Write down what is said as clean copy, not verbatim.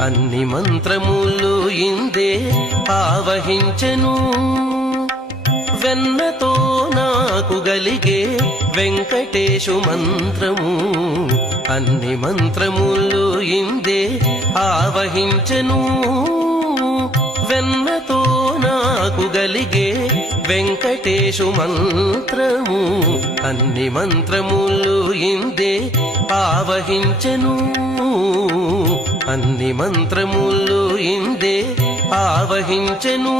అన్ని మంత్రములు ఇందే ఆవహించెను. వెన్నతో నాకు గలిగే వెంకటేశు మంత్రము అన్ని మంత్రములు ఇందే ఆవహించెను. వెన్నతో నాకు గలిగే వెంకటేశు మంత్రము అన్ని మంత్రములు ఇందే ఆవహించెను. అన్ని మంత్రములు ఇందే ఆవహించెను.